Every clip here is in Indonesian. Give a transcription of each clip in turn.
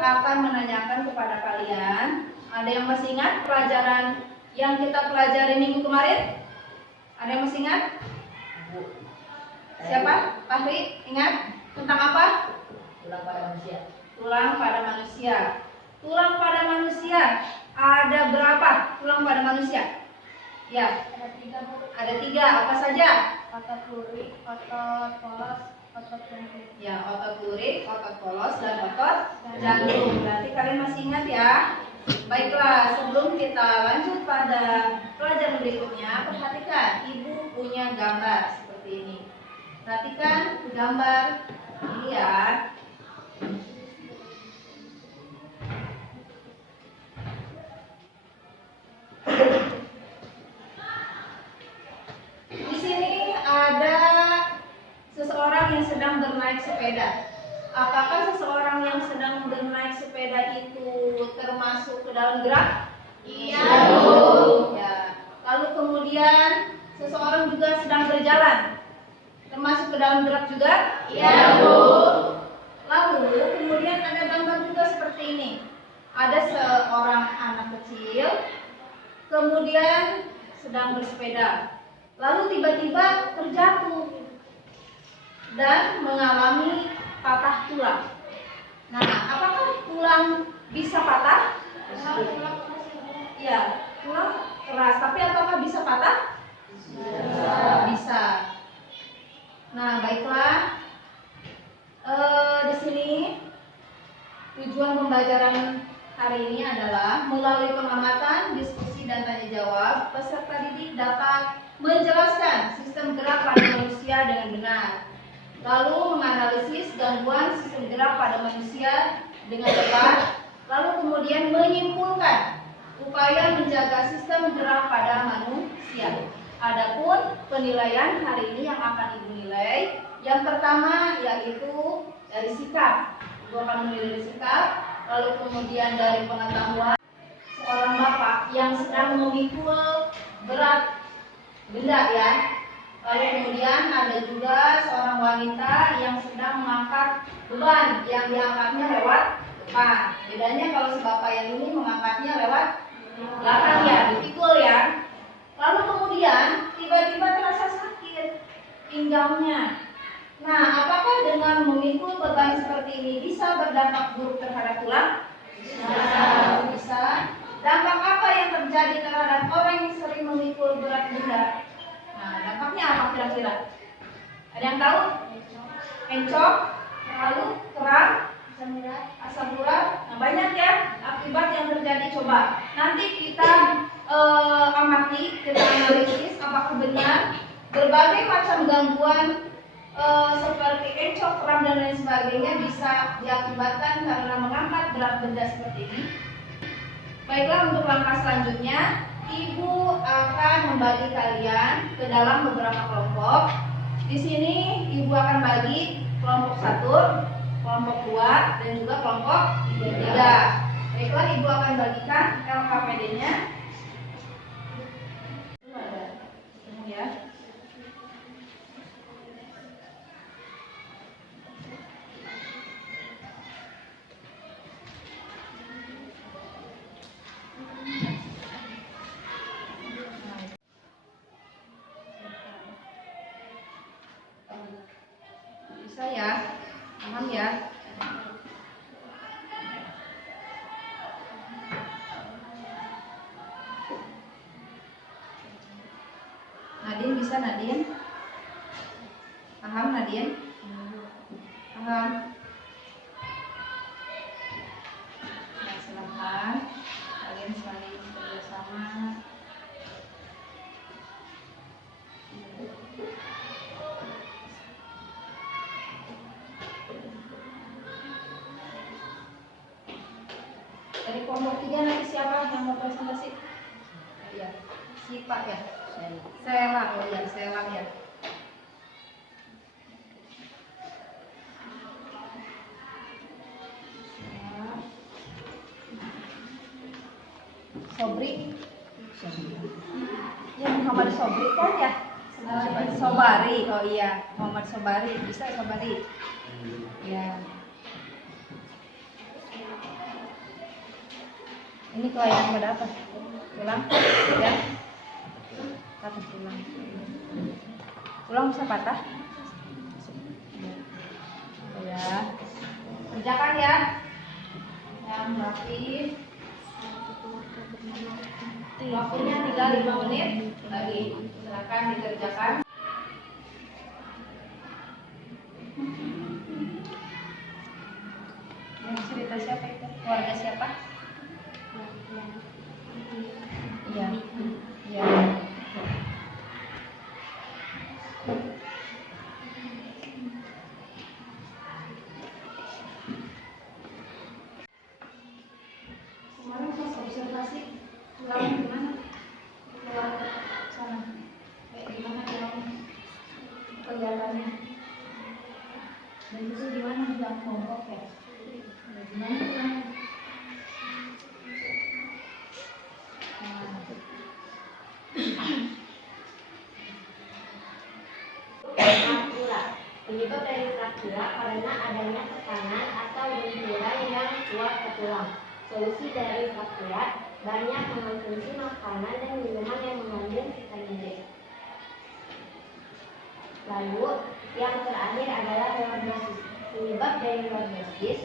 akan menanyakan kepada kalian. Ada yang masih ingat pelajaran yang kita pelajari minggu kemarin? Ada yang masih ingat? Siapa? Fahri, ingat? Tentang apa? Tulang pada manusia. Tulang pada manusia. Tulang pada manusia. Ada berapa tulang pada manusia? Ya. Ada tiga. Apa saja? Otot lurik, otot polos, otot jantung. Ya, otot lurik, otot polos, dan otot jantung. Berarti kalian masih ingat ya? Baiklah, sebelum kita lanjut pada pelajaran berikutnya, perhatikan, ibu punya gambar seperti ini. Perhatikan gambar ini ya. Di sini ada seseorang yang sedang bernaik sepeda. Apakah seseorang yang sedang bernaik sepeda itu termasuk ke dalam gerak? Iya, Bu. Ya. Lalu kemudian seseorang juga sedang berjalan. Termasuk ke dalam gerak juga? Iya, Bu. Lalu kemudian ada gambar juga seperti ini. Ada seorang anak kecil kemudian sedang bersepeda. Lalu tiba-tiba terjatuh dan mengalami patah tulang. Nah, apakah tulang bisa patah? Ya, tulang keras. Tapi apakah bisa patah? Bisa. Nah, baiklah. Di sini tujuan pembelajaran hari ini adalah melalui pengamatan, diskusi dan tanya jawab, peserta didik dapat menjelaskan sistem gerak pada manusia dengan benar. Lalu menganalisis gangguan sistem gerak pada manusia dengan tepat, lalu kemudian menyimpulkan upaya menjaga sistem gerak pada manusia. Adapun penilaian hari ini yang akan Ibu nilai, yang pertama yaitu dari sikap. Ibu akan menilai dari sikap, lalu kemudian dari pengetahuan. Seorang bapak yang sedang memikul berat benda ya. Lalu kemudian ada juga seorang wanita yang sedang mengangkat beban yang diangkatnya lewat depan. Bedanya kalau si bapak yang ini mengangkatnya lewat belakang ya, dipikul ya. Lalu kemudian tiba-tiba terasa sakit pinggangnya. Nah, apakah dengan memikul beban seperti ini bisa berdampak buruk terhadap tulang? Bisa. Dampak apa yang terjadi terhadap orang yang sering memikul berat benda? Nah, dampaknya apa kira-kira? Ada yang tahu? Encok, lalu kram, asam urat. Nah, banyak ya akibat yang terjadi. Coba nanti kita amati, kita analisis apakah benar berbagai macam gangguan seperti encok, kram dan lain sebagainya bisa diakibatkan karena mengangkat berat benda seperti ini. Baiklah, untuk langkah selanjutnya Ibu akan membagi kalian ke dalam beberapa kelompok. Di sini Ibu akan bagi kelompok 1, kelompok 2, dan juga kelompok 3. Baiklah, Ibu akan bagikan LKPD-nya. Ya. Bisa ya, paham ya? Nadine bisa, Nadine? Paham Nadine? Paham? Nah, silahkan kalian saling bekerjasama. Dari kelompok 3 nanti siapa yang mau presentasi? Iya, si Pak ya. Selang, oh iya, Selang ya. Sobri. Ya, Muhammad Sobri kan ya? Sobari, oh iya, Muhammad Sobari, bisa Sobari? Ya. Ini kelainan pada apa? Tulang, ya? Patah tulang. Tulang bisa patah? Ya. Kerjakan ya. Yang rapi. Waktunya tinggal 5 menit lagi. Silakan dikerjakan. Yang cerita siapa itu? Keluarga siapa? Iya. Iya. Kemarin pas observasi tulang gimana? Keluar sana. Kayak gimana tulang kelihatannya? Dan itu gimana bilang bongkok ya? Gimana tulang? Fraktura. Penyebab dari fraktura karena adanya tekanan atau benturan yang kuat ke tulang. Solusi dari fraktura: banyak mengonsumsi makanan dan minuman yang mengandung vitamin D. Lalu yang terakhir adalah lordosis. Penyebab dari lordosis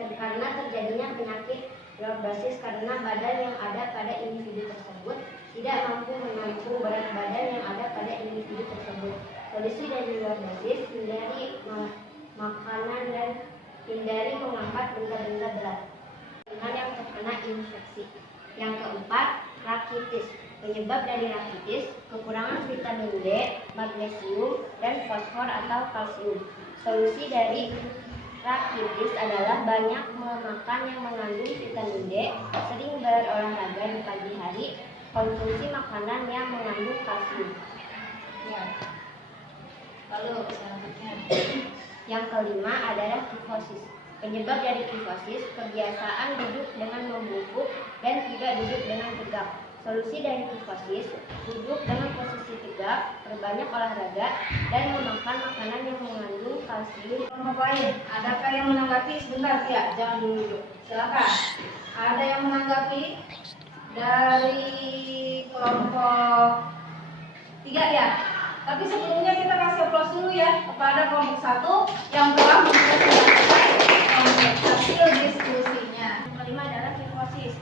karena terjadinya penyakit lordosis karena badan yang ada pada individu tersebut tidak mampu menampung berat badan yang ada pada individu tersebut. Solusi dari lordosis: hindari makanan dan hindari mengangkat benda-benda berat dengan yang terkena infeksi. Yang keempat, rakitis. Penyebab dari rakitis: kekurangan vitamin D, magnesium, dan fosfor atau kalsium. Solusi dari rakitis adalah banyak makan yang mengandung vitamin D, sering berolahraga di pagi hari, konsumsi makanan yang mengandung kalsium. Ya. Lalu selanjutnya. Yang kelima adalah kifosis. Penyebab dari kifosis: kebiasaan duduk dengan membungkuk dan tidak duduk dengan tegak. Solusi dari kifosis: duduk dengan posisi tegak, perbanyak olahraga, dan memakan makanan yang mengandung kalsium. Kelompok lain, adakah yang menanggapi? Sebentar ya, jangan dulu. Silakan. Ada yang menanggapi dari kelompok 3 ya? Tapi sebelumnya kita kasih aplaus dulu ya kepada kelompok 1 yang telah mempersiapkan hasil diskusinya. Yang kelima adalah kifosis.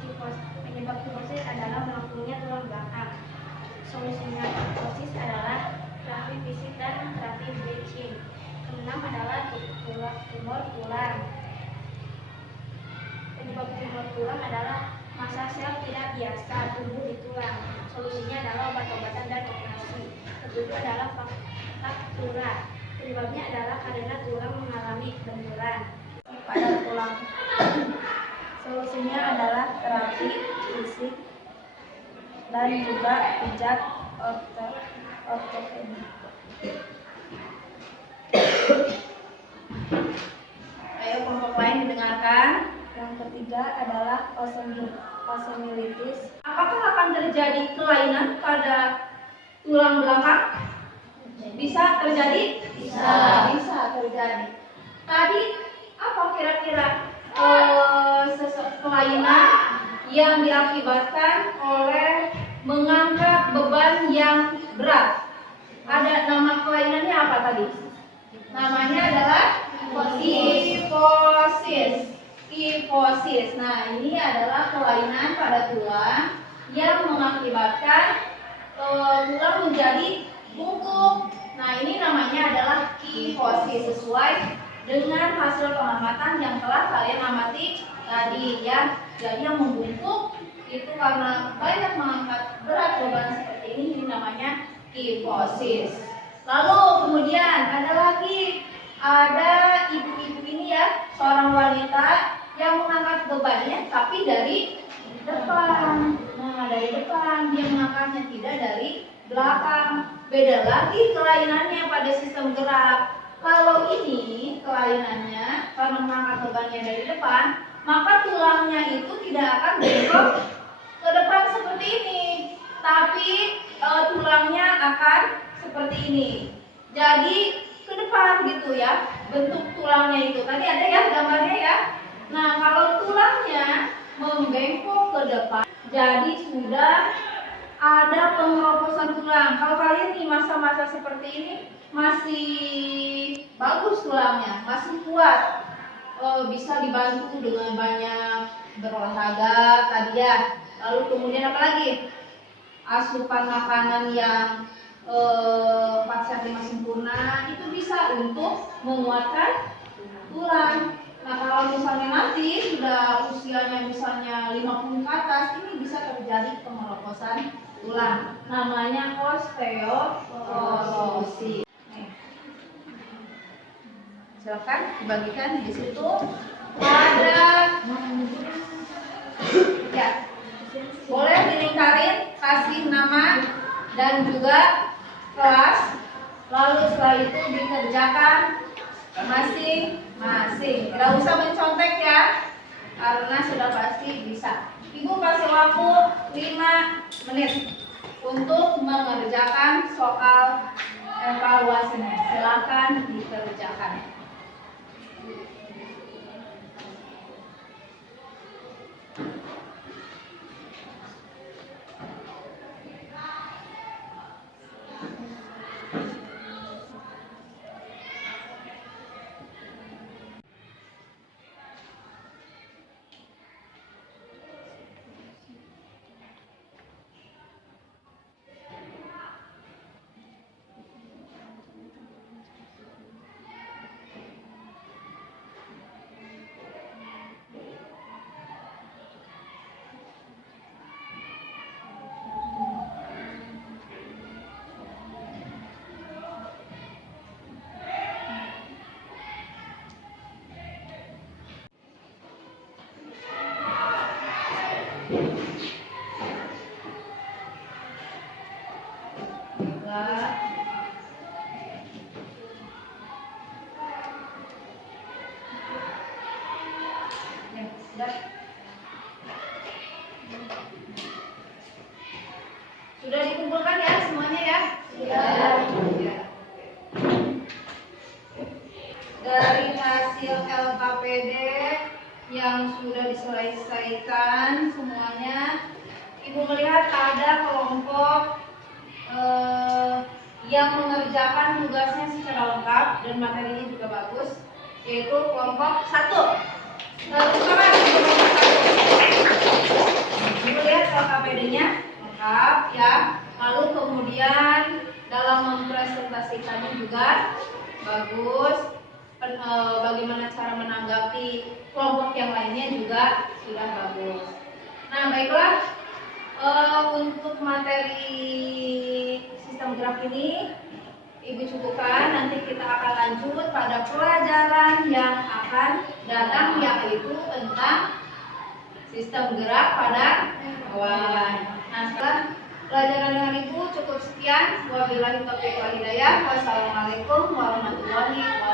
Penyebab kifosis adalah melengkungnya tulang belakang. Solusinya kifosis adalah terapi fisik dan terapi bleaching. Keenam adalah tumor tulang. Penyebab tumor tulang adalah massa sel tidak biasa tumbuh di tulang. Solusinya adalah obat-obatan dan operasi. Ketujuh adalah fraktura. Penyebabnya adalah karena tulang mengalami benturan Pada tulang. Solusinya adalah terapi fisik dan juga pijat ortopedi. Ayo kelompok lain didengarkan. Yang ketiga adalah osteomyelitis. Apakah akan terjadi kelainan pada tulang belakang? Bisa terjadi? Bisa terjadi. Tadi apa kira-kira kelainan yang diakibatkan oleh mengangkat beban yang berat? Ada nama kelainannya apa tadi? Namanya adalah kifosis. Kifosis. Nah, ini adalah kelainan pada tulang yang mengakibatkan tulang menjadi bungkuk. Nah, ini namanya adalah kifosis sesuai dengan hasil pengamatan yang telah kalian amati tadi ya. Jadi yang membungkuk itu karena banyak mengangkat berat beban seperti ini namanya kifosis. Lalu kemudian ada ibu-ibu ini ya, seorang wanita yang mengangkat bebannya tapi dari depan. Nah, dari depan dia mengangkatnya, tidak dari belakang. Beda lagi kelainannya pada sistem gerak. Kalau ini kelainannya karena mengangkat bebannya dari depan, maka tulangnya itu tidak akan bengkok ke depan seperti ini, tapi tulangnya akan seperti ini. Jadi ke depan gitu ya, bentuk tulangnya itu. Tadi ada ya gambarnya ya. Nah, kalau tulangnya membengkok ke depan. Jadi sudah ada pengeroposan tulang. Kalau kalian di masa-masa seperti ini masih bagus tulangnya, masih kuat, bisa dibantu dengan banyak berolahraga tadi ya. Lalu kemudian apa lagi? Asupan makanan yang 4 5 sempurna itu bisa untuk menguatkan tulang. Nah kalau misalnya nanti sudah usianya misalnya 50 ke atas, ini bisa terjadi pengeroposan tulang. Namanya osteoporosis. Silakan dibagikan di situ ada ya. Boleh dilingkarin, kasih nama dan juga kelas. Lalu setelah itu dikerjakan masing-masing. Tidak usah mencontek ya, karena sudah pasti bisa. Ibu kasih waktu 5 menit untuk mengerjakan soal evaluasinya. Silakan dikerjakan. Sudah dikumpulkan ya semuanya ya? Sudah. Dari hasil LKPD yang sudah diselesaikan semuanya, Ibu melihat ada kelompok yang mengerjakan tugasnya secara lengkap dan materinya juga bagus, yaitu kelompok 1. Ibu lihat LKPD-nya lengkap ya. Lalu kemudian dalam mempresentasikannya juga bagus. Bagaimana cara menanggapi kelompok yang lainnya juga sudah bagus. Nah baiklah, untuk materi sistem gerak ini Ibu cukupkan. Nanti kita akan lanjut pada pelajaran yang akan datang, yaitu tentang sistem gerak pada hewan. Nah setelah pelajaran dengan Ibu cukup sekian. Wabillahi taufiq wal hidayah. Wassalamualaikum warahmatullahi wabarakatuh.